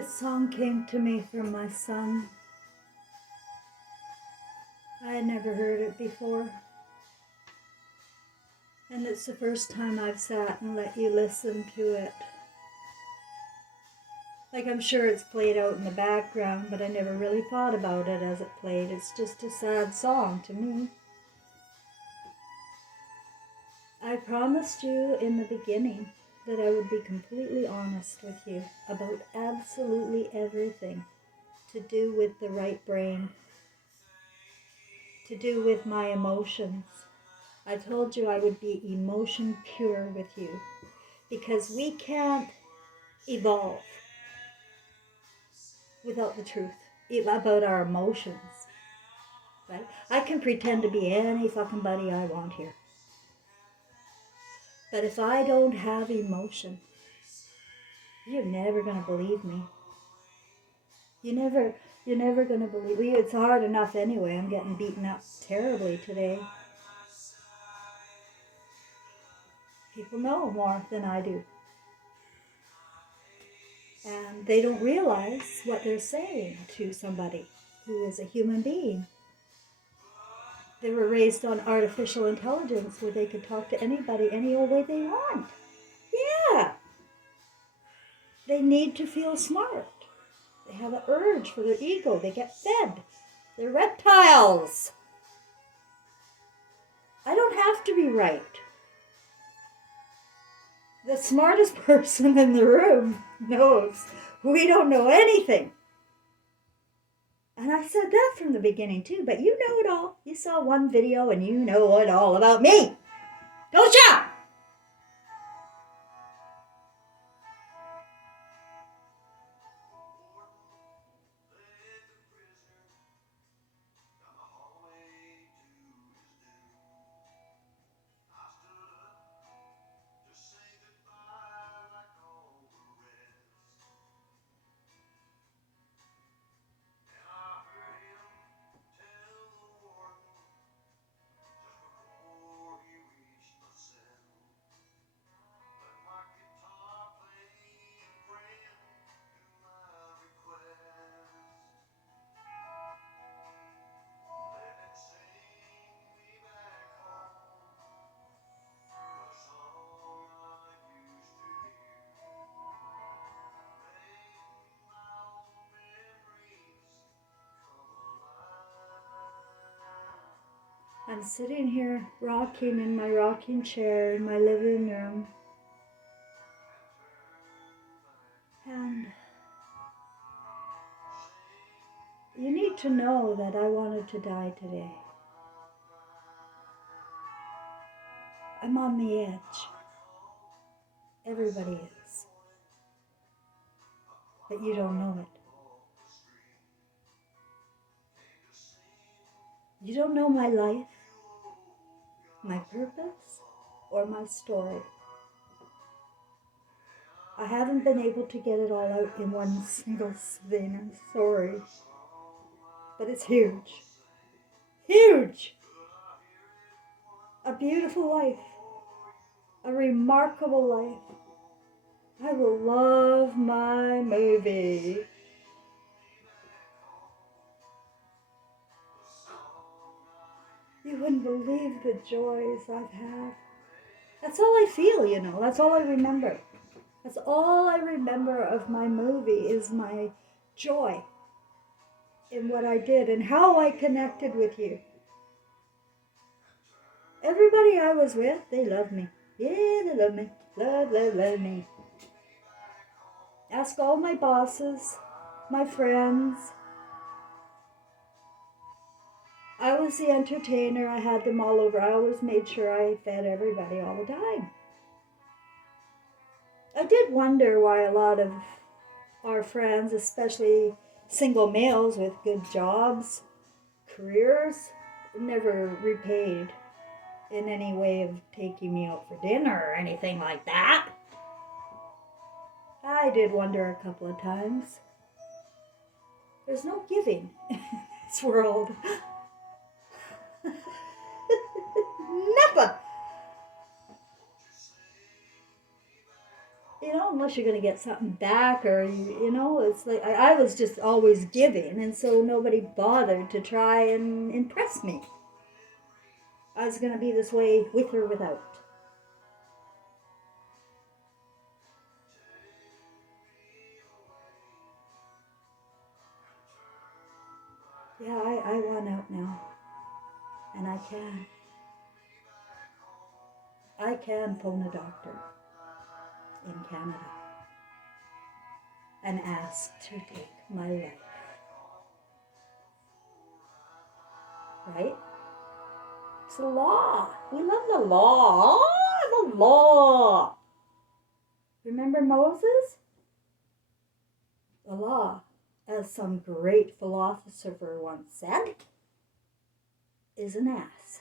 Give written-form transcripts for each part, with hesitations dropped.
This song came to me from my son. I had never heard it before. And it's the first time I've sat and let you listen to it. Like, I'm sure it's played out in the background, but I never really thought about it as it played. It's just a sad song to me. I promised you in the beginning that I would be completely honest with you about absolutely everything to do with the right brain, to do with my emotions. I told you I would be emotion pure with you because we can't evolve without the truth about our emotions, right? I can pretend to be any fucking buddy I want here. But if I don't have emotion, you're never going to believe me. You're never going to believe me. It's hard enough anyway. I'm getting beaten up terribly today. People know more than I do. And they don't realize what they're saying to somebody who is a human being. They were raised on artificial intelligence where they could talk to anybody any old way they want. Yeah. They need to feel smart. They have an urge for their ego. They get fed. They're reptiles. I don't have to be right. The smartest person in the room knows we don't know anything. And I said that from the beginning too, but you know it all. You saw one video and you know it all about me. Don't you? I'm sitting here rocking in my rocking chair in my living room. And you need to know that I wanted to die today. I'm on the edge. Everybody is. But you don't know it. You don't know my life, my purpose, or my story. I haven't been able to get it all out in one single thing. I'm sorry. But it's huge. Huge! A beautiful life. A remarkable life. I will love my movie. You wouldn't believe the joys I've had. That's all I feel, you know. That's all I remember. That's all I remember of my movie is my joy in what I did and how I connected with you. Everybody I was with, they love me. Yeah, they love me. Love me. Ask all my bosses, my friends. I was the entertainer. I had them all over. I always made sure I fed everybody all the time. I did wonder why a lot of our friends, especially single males with good jobs, careers, never repaid in any way of taking me out for dinner or anything like that. I did wonder a couple of times. There's no giving in this world. Never. You know, unless you're going to get something back, or it's like I was just always giving, and so nobody bothered to try and impress me. I was going to be this way with or without. Yeah, I want out now, and I can. I can phone a doctor in Canada and ask to take my life. Right? It's the law. We love the law. Oh, the law. Remember Moses? The law, as some great philosopher once said, is an ass.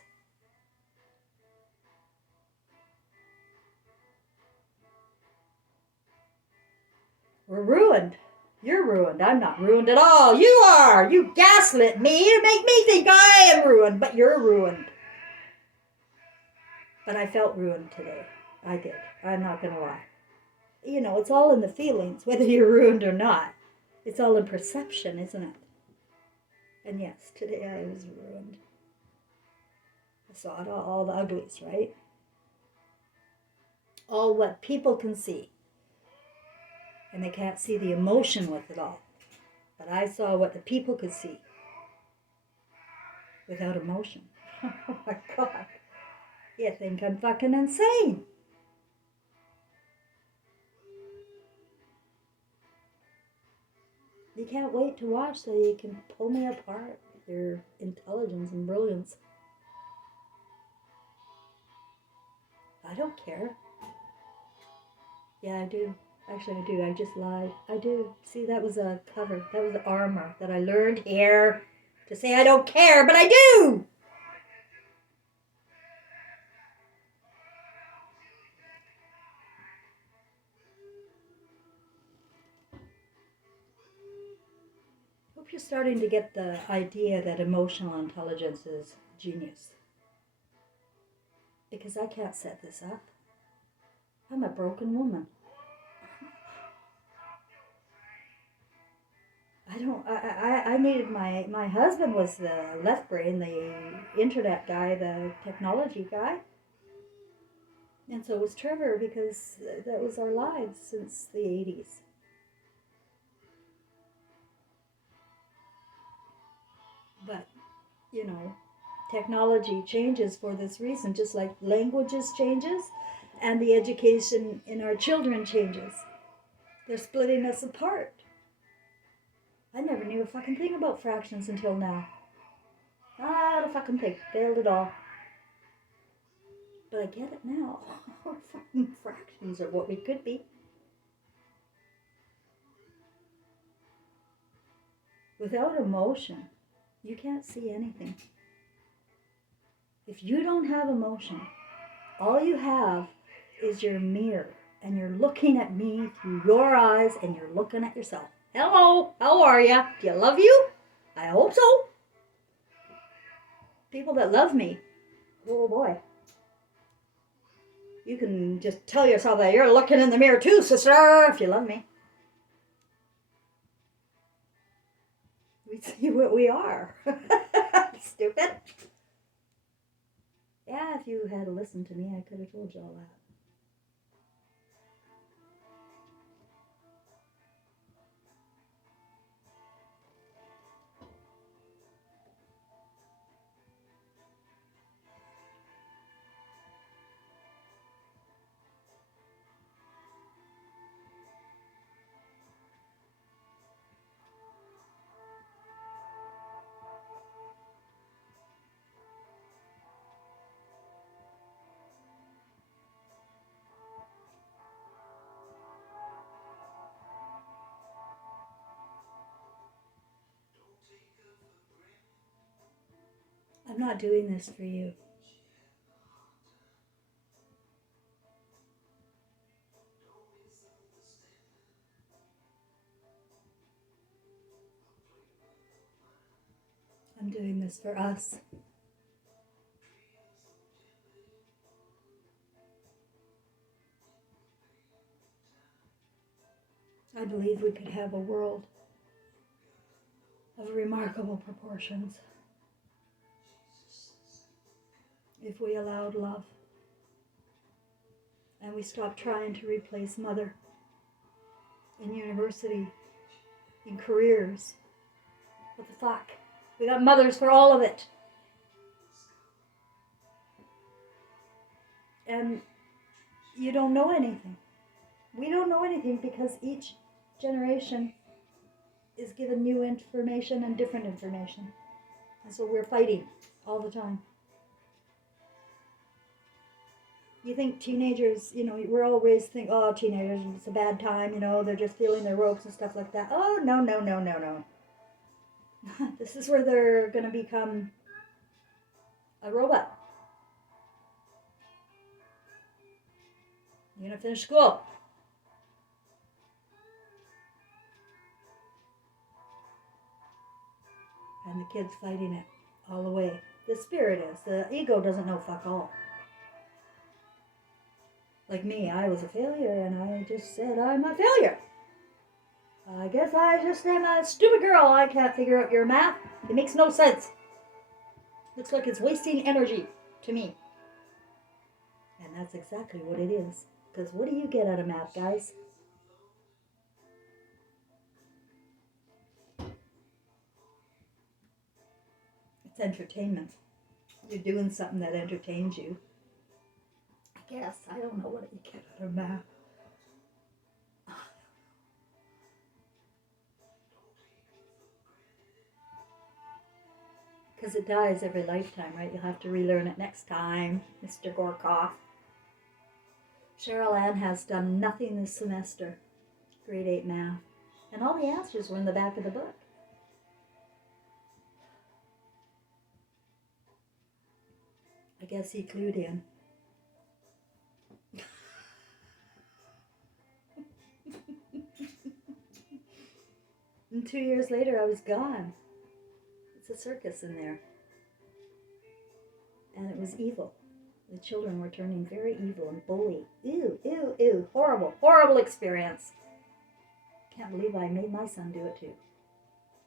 We're ruined. You're ruined. I'm not ruined at all. You are. You gaslit me to make me think I am ruined, but you're ruined. But I felt ruined today. I did. I'm not going to lie. It's all in the feelings, whether you're ruined or not. It's all in perception, isn't it? And yes, today I was ruined. I saw it all the uglies, right? All what people can see. And they can't see the emotion with it all. But I saw what the people could see without emotion. Oh my God. You think I'm fucking insane. You can't wait to watch so you can pull me apart with your intelligence and brilliance. I don't care. Yeah, I do. Actually, I do. I just lied. I do. See, that was a cover. That was the armor that I learned here to say I don't care, but I do! Hope you're starting to get the idea that emotional intelligence is genius. Because I can't set this up. I'm a broken woman. I needed my husband was the left brain, the internet guy, the technology guy. And so was Trevor, because that was our lives since the 80s. But, technology changes for this reason, just like languages changes and the education in our children changes. They're splitting us apart. I never knew a fucking thing about fractions until now. Not a fucking thing. Failed it all. But I get it now. Fucking fractions are what we could be. Without emotion, you can't see anything. If you don't have emotion, all you have is your mirror, and you're looking at me through your eyes, and you're looking at yourself. Hello, how are you? Do you love you? I hope so. People that love me, oh boy. You can just tell yourself that you're looking in the mirror too, sister, if you love me. We see what we are. Stupid. Yeah, if you had listened to me, I could have told you all that. I'm not doing this for you. I'm doing this for us. I believe we could have a world of remarkable proportions if we allowed love and we stopped trying to replace mother in university, in careers. What the fuck? We got mothers for all of it. And you don't know anything. We don't know anything because each generation is given new information and different information. And so we're fighting all the time. You think teenagers, we're always think, oh, teenagers, it's a bad time, they're just feeling their ropes and stuff like that. Oh, no. This is where they're going to become a robot. You're going to finish school. And the kid's fighting it all the way. The spirit is. The ego doesn't know fuck all. Like me, I was a failure and I just said I'm a failure. I guess I just am a stupid girl. I can't figure out your math. It makes no sense. Looks like it's wasting energy to me. And that's exactly what it is. Because what do you get out of math, guys? It's entertainment. You're doing something that entertains you. I guess. I don't know what you get out of math. Because it dies every lifetime, right? You'll have to relearn it next time, Mr. Gorkoff. Cheryl Ann has done nothing this semester, grade 8 math, and all the answers were in the back of the book. I guess he clued in. And 2 years later, I was gone. It's a circus in there. And it was evil. The children were turning very evil and bully. Ew. Horrible experience. Can't believe I made my son do it too.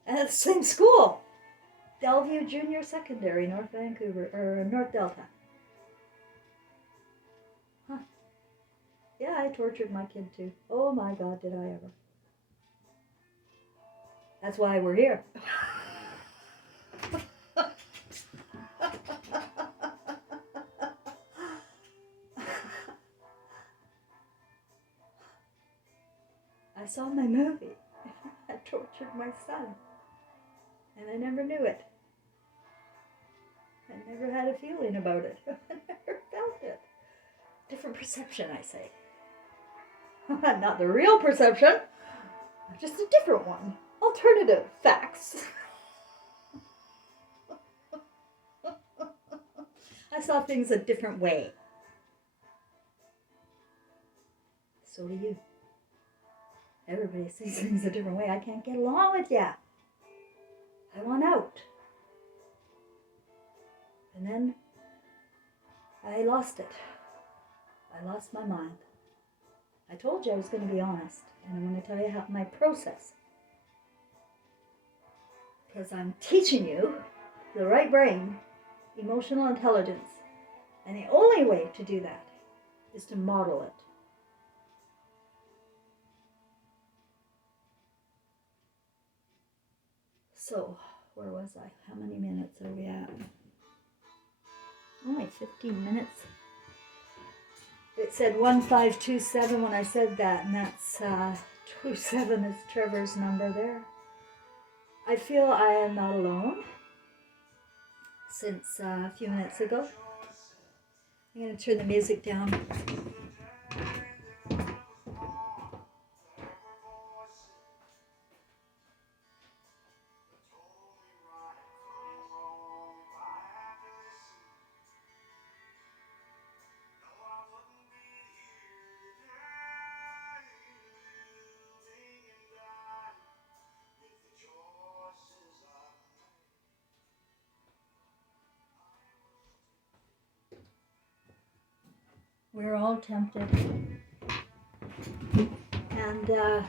And at the same school. Bellevue Junior Secondary, North Vancouver, or North Delta. Huh. Yeah, I tortured my kid too. Oh my God, did I ever. That's why we're here. I saw my movie. I tortured my son. And I never knew it. I never had a feeling about it. I never felt it. Different perception, I say. Not the real perception, just a different one. Alternative facts. I saw things a different way. So do you. Everybody sees things a different way. I can't get along with ya. I want out. And then I lost it. I lost my mind. I told you I was going to be honest. And I'm going to tell you how my process. Because I'm teaching you the right brain, emotional intelligence. And the only way to do that is to model it. So, where was I? How many minutes are we at? Only 15 minutes. It said 1527 when I said that, and that's 27 is Trevor's number there. I feel I am not alone since a few minutes ago. I'm going to turn the music down. We're all tempted. And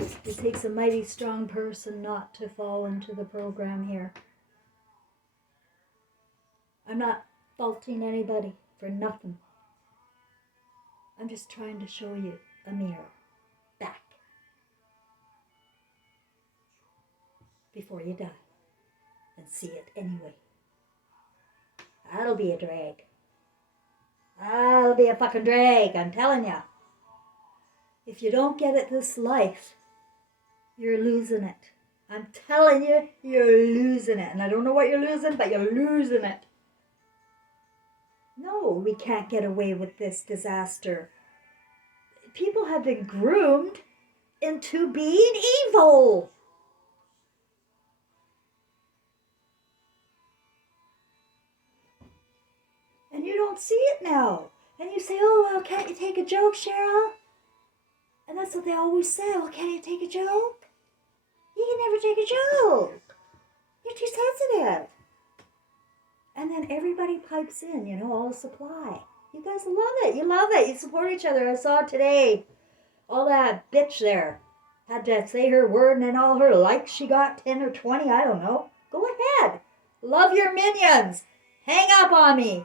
It takes a mighty strong person not to fall into the program here. I'm not faulting anybody for nothing. I'm just trying to show you a mirror back before you die and see it anyway. That'll be a drag. That'll be a fucking drag, I'm telling you. If you don't get it this life, you're losing it. I'm telling you, you're losing it. And I don't know what you're losing, but you're losing it. No, we can't get away with this disaster. People have been groomed into being evil. And you don't see it now. And you say, oh, well, can't you take a joke, Cheryl? And that's what they always say. Well, can't you take a joke? You can never take a joke. You're too sensitive. And then everybody pipes in, you know, all the supply. You guys love it. You love it. You support each other. I saw today. All that bitch there had to say her word, and then all her likes she got, 10 or 20, I don't know. Go ahead. Love your minions. Hang up on me.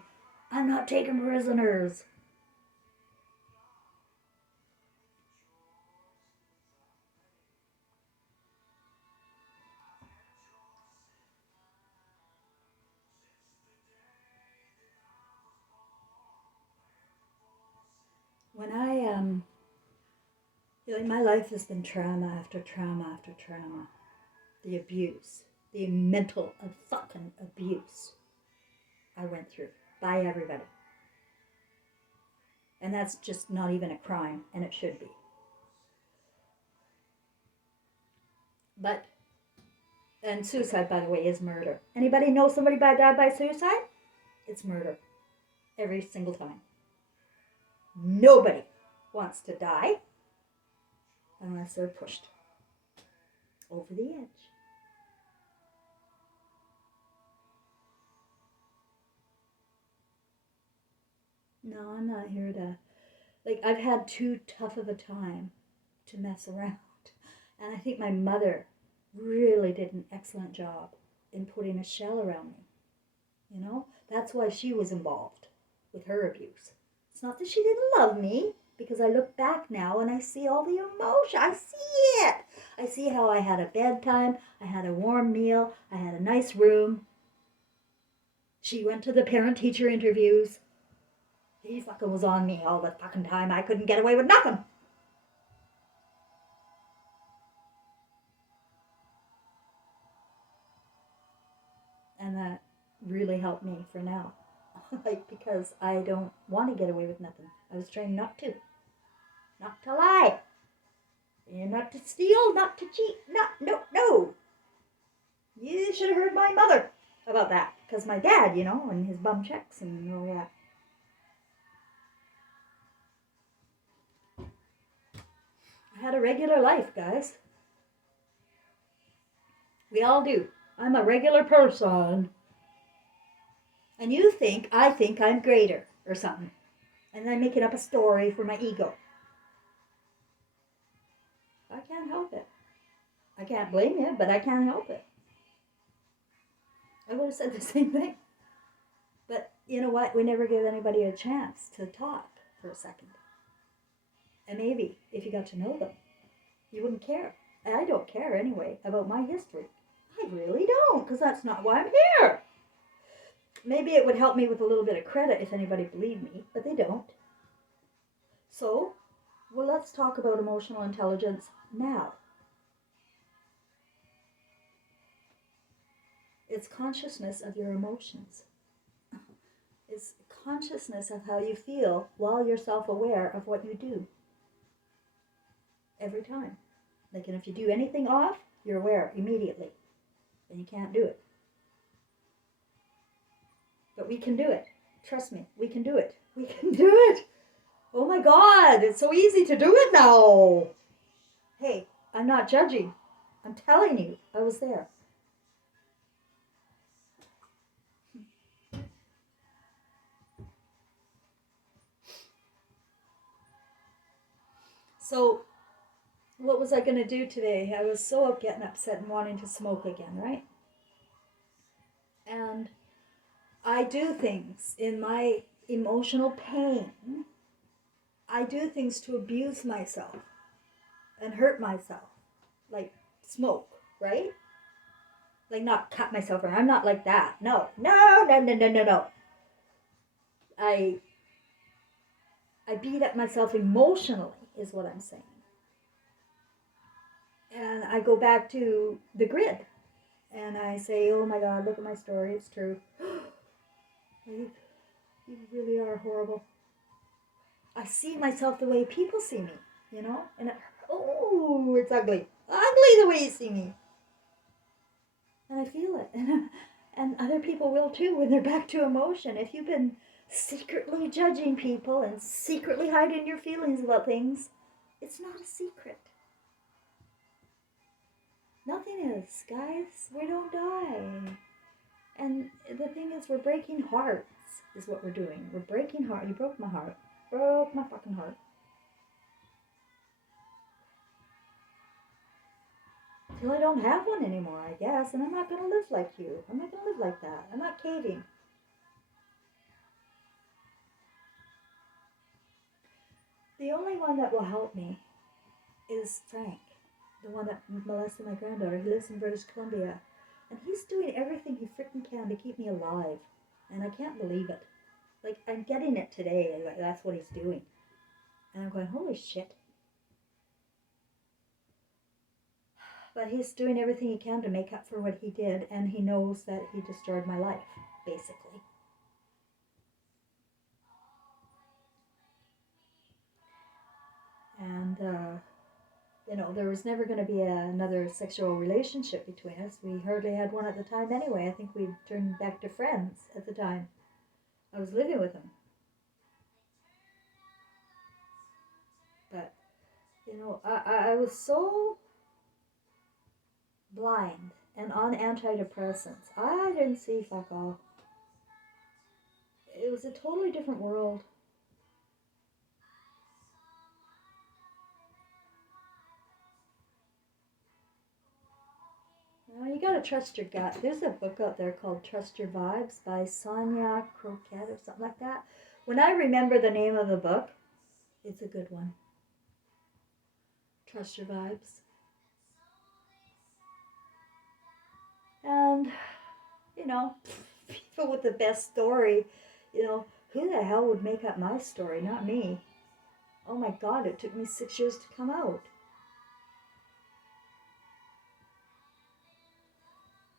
I'm not taking prisoners. When my life has been trauma after trauma after trauma. The abuse, the mental fucking abuse I went through by everybody. And that's just not even a crime, and it should be. And suicide, by the way, is murder. Anybody know somebody died by suicide? It's murder. Every single time. Nobody wants to die unless they're pushed over the edge. No, I'm not here to... I've had too tough of a time to mess around. And I think my mother really did an excellent job in putting a shell around me. You know? That's why she was involved with her abuse. It's not that she didn't love me, because I look back now and I see all the emotion. I see it. I see how I had a bedtime, I had a warm meal, I had a nice room. She went to the parent-teacher interviews. He fucking was on me all the fucking time. I couldn't get away with nothing. And that really helped me for now. Because I don't want to get away with nothing. I was trained not to. Not to lie. And not to steal, not to cheat. No. You should have heard my mother about that. Because my dad, and his bum checks and all that. I had a regular life, guys. We all do. I'm a regular person. And I think I'm greater or something. And I'm making up a story for my ego. I can't help it. I can't blame you, but I can't help it. I would have said the same thing. But you know what? We never gave anybody a chance to talk for a second. And maybe if you got to know them, you wouldn't care. And I don't care anyway about my history. I really don't, because that's not why I'm here. Maybe it would help me with a little bit of credit if anybody believed me, but they don't. So, let's talk about emotional intelligence now. It's consciousness of your emotions. It's consciousness of how you feel while you're self-aware of what you do. Every time. And if you do anything off, you're aware immediately. And you can't do it. But we can do it. Trust me, we can do it. We can do it. Oh my God, it's so easy to do it now. Hey, I'm not judging. I'm telling you, I was there. So, what was I going to do today? I was so getting upset and wanting to smoke again, right? And I do things in my emotional pain. I do things to abuse myself and hurt myself, like smoke, right? Like not cut myself. I'm not like that. No, no, no, no, no, no, no. I I beat up myself emotionally, is what I'm saying. And I go back to the grid and I say, oh my God, look at my story. It's true. you, you really are horrible. I see myself the way people see me, you know? And oh, it's ugly. Ugly the way you see me. And I feel it. And other people will too when they're back to emotion. If you've been secretly judging people and secretly hiding your feelings about things, it's not a secret. Nothing is, guys. We don't die. And the thing is, we're breaking hearts, is what we're doing. We're breaking heart. You broke my heart. Broke my fucking heart. Till I don't have one anymore, I guess. And I'm not going to live like you. I'm not going to live like that. I'm not caving. The only one that will help me is Frank, the one that molested my granddaughter. He lives in British Columbia. And he's doing everything he freaking can to keep me alive. And I can't believe it. Like, I'm getting it today. That's what he's doing. And I'm going, holy shit. But he's doing everything he can to make up for what he did. And he knows that he destroyed my life, basically. And, there was never going to be another sexual relationship between us. We hardly had one at the time anyway. I think we turned back to friends at the time. I was living with him. But, I was so blind and on antidepressants. I didn't see fuck all. It was a totally different world. You gotta trust your gut. There's a book out there called Trust Your Vibes by Sonia Croquette or something like that. When I remember the name of the book, it's a good one. Trust Your Vibes. And, people with the best story, who the hell would make up my story? Not me. Oh my God, it took me 6 years to come out.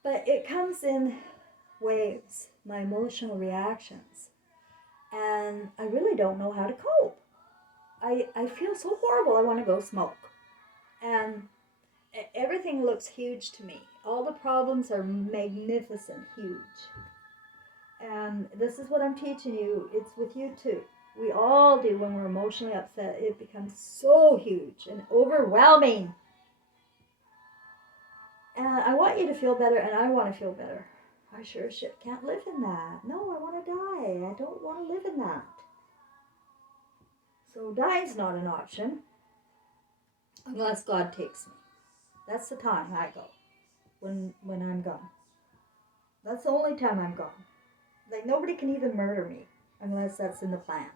But it comes in waves, my emotional reactions. And I really don't know how to cope. I feel so horrible, I want to go smoke. And everything looks huge to me. All the problems are magnificent, huge. And this is what I'm teaching you. It's with you too. We all do when we're emotionally upset. It becomes so huge and overwhelming. And I want you to feel better, and I want to feel better. I sure as shit can't live in that. No, I want to die. I don't want to live in that. So dying's not an option. Unless God takes me. That's the time I go. When I'm gone. That's the only time I'm gone. Like, nobody can even murder me. Unless that's in the plan.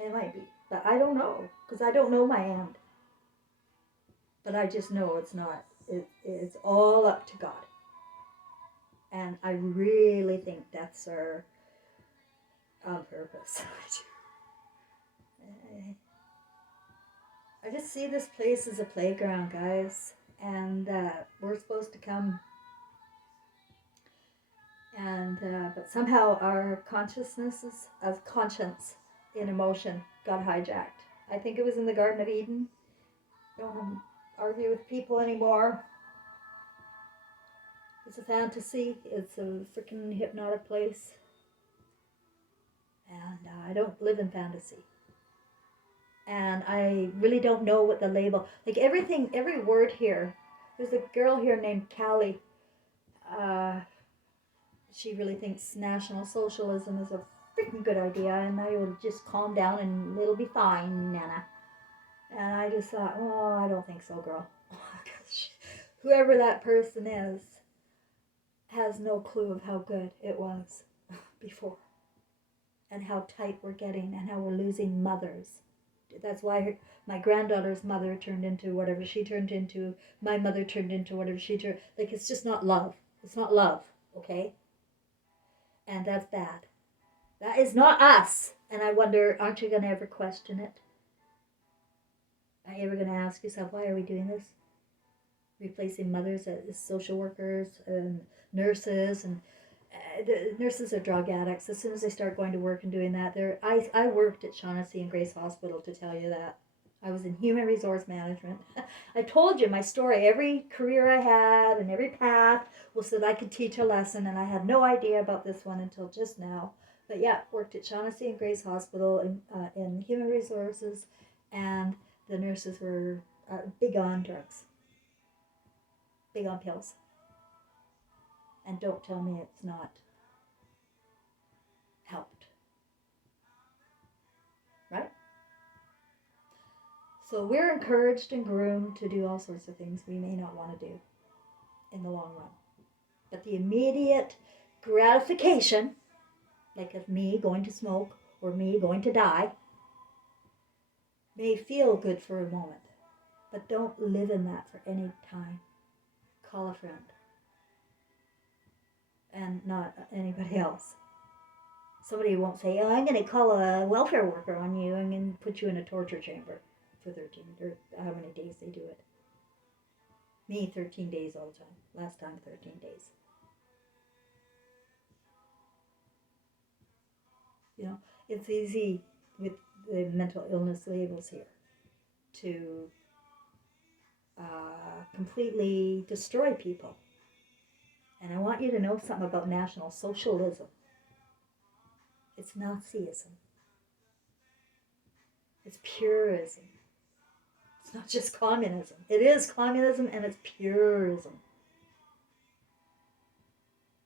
It might be. But I don't know. Because I don't know my end. But I just know it's not. It's all up to God. And I really think deaths are on purpose. I just see this place as a playground, guys. And we're supposed to come. And but somehow our consciousnesses of conscience in emotion got hijacked. I think it was in the Garden of Eden. Don't argue with people anymore. It's a fantasy. It's a freaking hypnotic place. And I don't live in fantasy. And I really don't know what the label, like everything, every word here. There's a girl here named Callie. She really thinks National Socialism is a freaking good idea, and I will just calm down and it'll be fine, Nana. And I just thought, oh, I don't think so, girl. Whoever that person is has no clue of how good it was before, and how tight we're getting, and how we're losing mothers. That's why my granddaughter's mother turned into whatever she turned into. My mother turned into whatever she turned. Like, it's just not love. It's not love, okay? And that's bad. That is not us. And I wonder, aren't you going to ever question it? Are you ever going to ask yourself, why are we doing this? Replacing mothers as social workers and nurses, and the nurses are drug addicts. As soon as they start going to work and doing that, I worked at Shaughnessy and Grace Hospital, to tell you that. I was in human resource management. I told you my story. Every career I had and every path was so that I could teach a lesson, and I had no idea about this one until just now. But yeah, worked at Shaughnessy and Grace Hospital in human resources, and the nurses were big on drugs, big on pills. And don't tell me it's not helped, right? So we're encouraged and groomed to do all sorts of things we may not want to do in the long run. But the immediate gratification, like of me going to smoke or me going to die, may feel good for a moment. But don't live in that for any time. Call a friend. And not anybody else. Somebody won't say, oh, I'm going to call a welfare worker on you. I'm going to put you in a torture chamber for 13, or how many days they do it. Me, 13 days all the time. Last time, 13 days. You know, it's easy with the mental illness labels here to completely destroy people. And I want you to know something about National Socialism. It's Nazism. It's purism. It's not just communism. It is communism, and it's purism.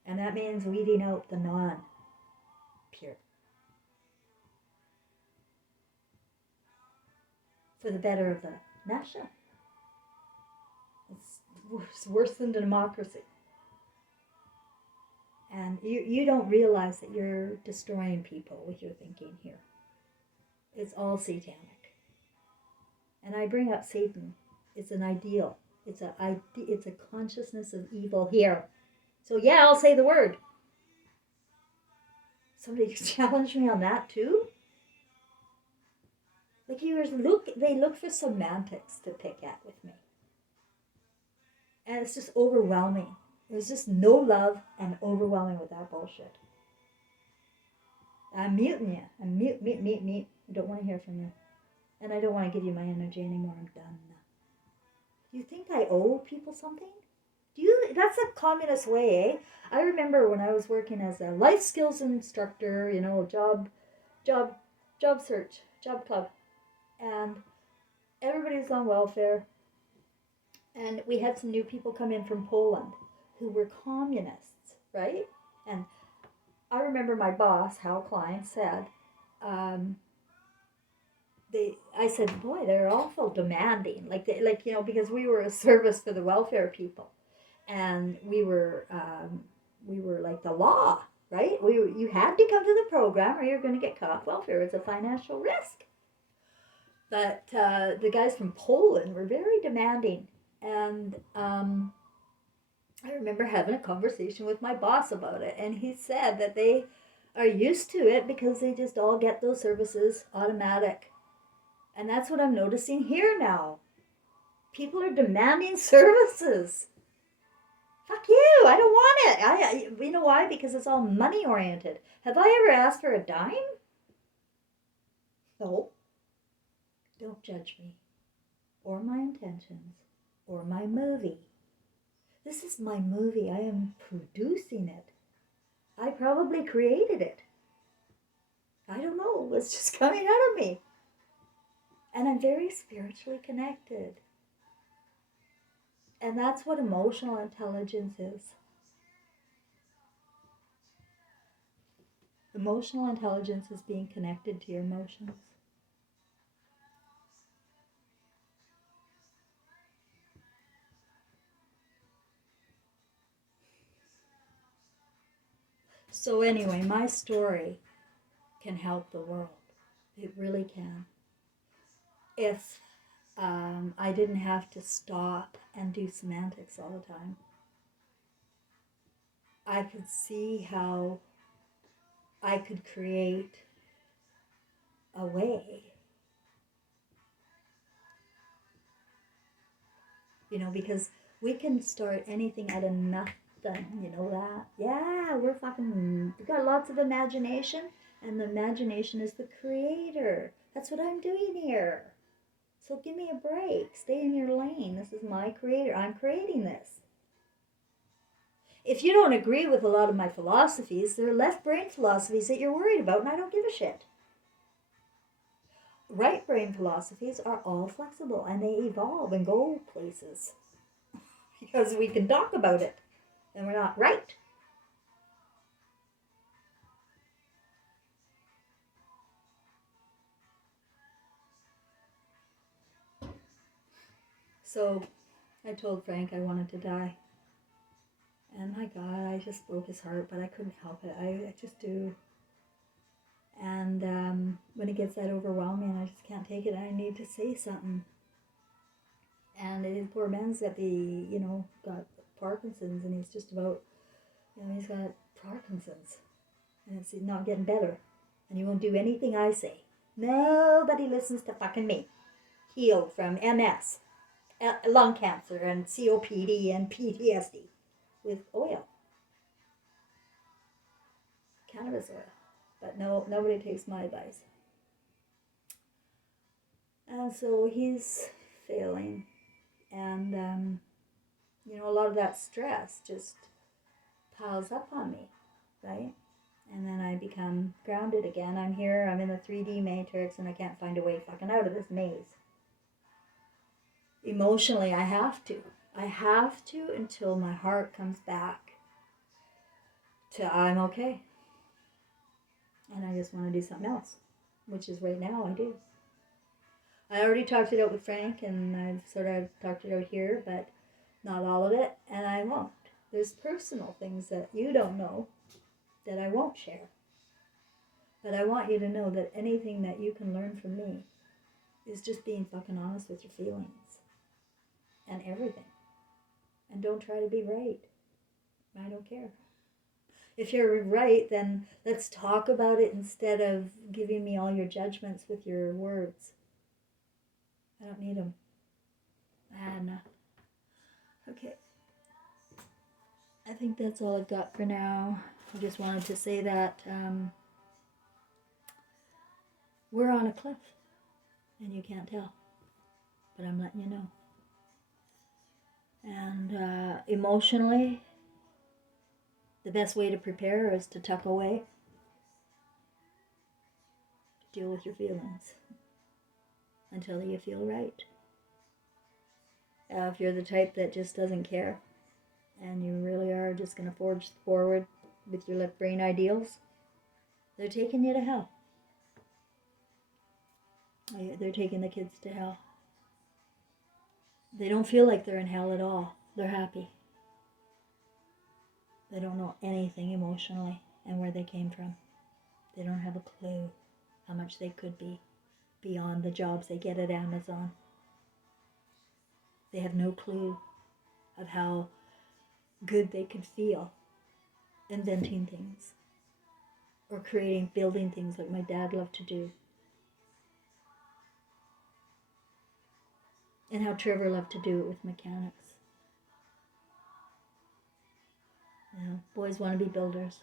And that means weeding out the non-pure. For the better of the nation. It's worse than democracy. And you don't realize that you're destroying people with your thinking here. It's all satanic. And I bring up Satan. It's an ideal. It's a consciousness of evil here. So yeah, I'll say the word. Somebody challenged me on that too. Like they look for semantics to pick at with me. And it's just overwhelming. There's just no love, and overwhelming with that bullshit. I'm muting you. I'm mute. I don't want to hear from you. And I don't want to give you my energy anymore. I'm done. Do you think I owe people something? That's a communist way, eh? I remember when I was working as a life skills instructor, job search, job club. And everybody's on welfare. And we had some new people come in from Poland who were communists, right? And I remember my boss, Hal Klein, said, I said, boy, they're awful demanding, because we were a service for the welfare people, and we were like the law, right? You had to come to the program, or you're going to get cut off welfare. It's a financial risk. But the guys from Poland were very demanding, and I remember having a conversation with my boss about it, and he said that they are used to it because they just all get those services automatic. And that's what I'm noticing here now. People are demanding services. Fuck you, I don't want it. You know why? Because it's all money oriented. Have I ever asked for a dime? No. Don't judge me, or my intentions, or my movie. This is my movie. I am producing it. I probably created it. I don't know. It's just coming out of me. And I'm very spiritually connected. And that's what emotional intelligence is. Emotional intelligence is being connected to your emotions. So anyway, my story can help the world. It really can. If I didn't have to stop and do semantics all the time, I could see how I could create a way, because we can start anything out of nothing, you know that? Yeah, we got lots of imagination, and the imagination is the creator. That's what I'm doing here. So give me a break. Stay in your lane. This is my creator. I'm creating this. If you don't agree with a lot of my philosophies, they're left brain philosophies that you're worried about, and I don't give a shit. Right brain philosophies are all flexible, and they evolve and go places because we can talk about it, and we're not right. So I told Frank I wanted to die. And my God, I just broke his heart, but I couldn't help it. I just do. And when it gets that overwhelming, I just can't take it. I need to say something. And his poor man's got got Parkinson's, and he's just about, he's got Parkinson's. And it's not getting better. And he won't do anything I say. Nobody listens to fucking me. Healed from MS, lung cancer, and COPD, and PTSD with oil. Cannabis oil. But no, nobody takes my advice. And so he's failing. And, a lot of that stress just piles up on me, right? And then I become grounded again. I'm here, I'm in the 3D matrix, and I can't find a way fucking out of this maze. Emotionally, I have to. I have to until my heart comes back to I'm okay. And I just want to do something else, which is right now I do. I already talked it out with Frank, and I've sort of talked it out here, but not all of it, and I won't. There's personal things that you don't know that I won't share. But I want you to know that anything that you can learn from me is just being fucking honest with your feelings and everything. And don't try to be right. I don't care. If you're right, then let's talk about it instead of giving me all your judgments with your words. I don't need them. And okay. I think that's all I've got for now. I just wanted to say that we're on a cliff, and you can't tell, but I'm letting you know. And emotionally, the best way to prepare is to tuck away, deal with your feelings until you feel right. If you're the type that just doesn't care, and you really are just going to forge forward with your left brain ideals, they're taking you to hell. They're taking the kids to hell. They don't feel like they're in hell at all. They're happy. They don't know anything emotionally and where they came from. They don't have a clue how much they could be beyond the jobs they get at Amazon. They have no clue of how good they could feel inventing things or building things like my dad loved to do. And how Trevor loved to do it with mechanics. Boys want to be builders.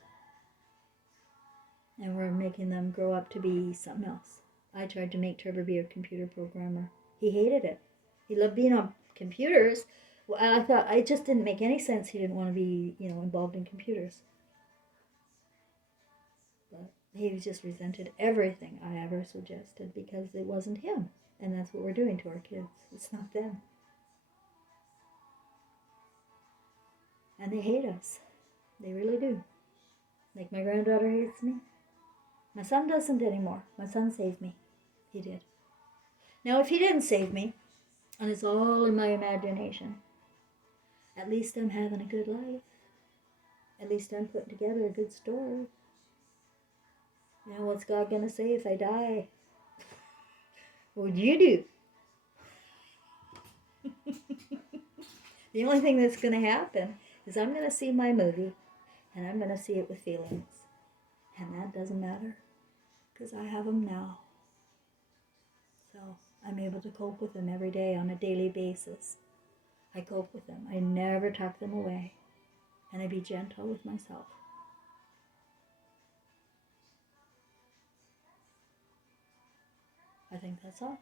And we're making them grow up to be something else. I tried to make Trevor be a computer programmer. He hated it. He loved being on computers. Well, I thought it just didn't make any sense. He didn't want to be, involved in computers. But he just resented everything I ever suggested because it wasn't him. And that's what we're doing to our kids. It's not them. And they hate us. They really do. Like my granddaughter hates me. My son doesn't anymore. My son saved me. He did. Now, if he didn't save me, and it's all in my imagination, at least I'm having a good life. At least I'm putting together a good story. You know, what's God gonna say if I die? What would you do? The only thing that's gonna happen is I'm gonna see my movie, and I'm gonna see it with feelings. And that doesn't matter, because I have them now. So I'm able to cope with them every day on a daily basis. I cope with them. I never tuck them away. And I be gentle with myself. I think that's all.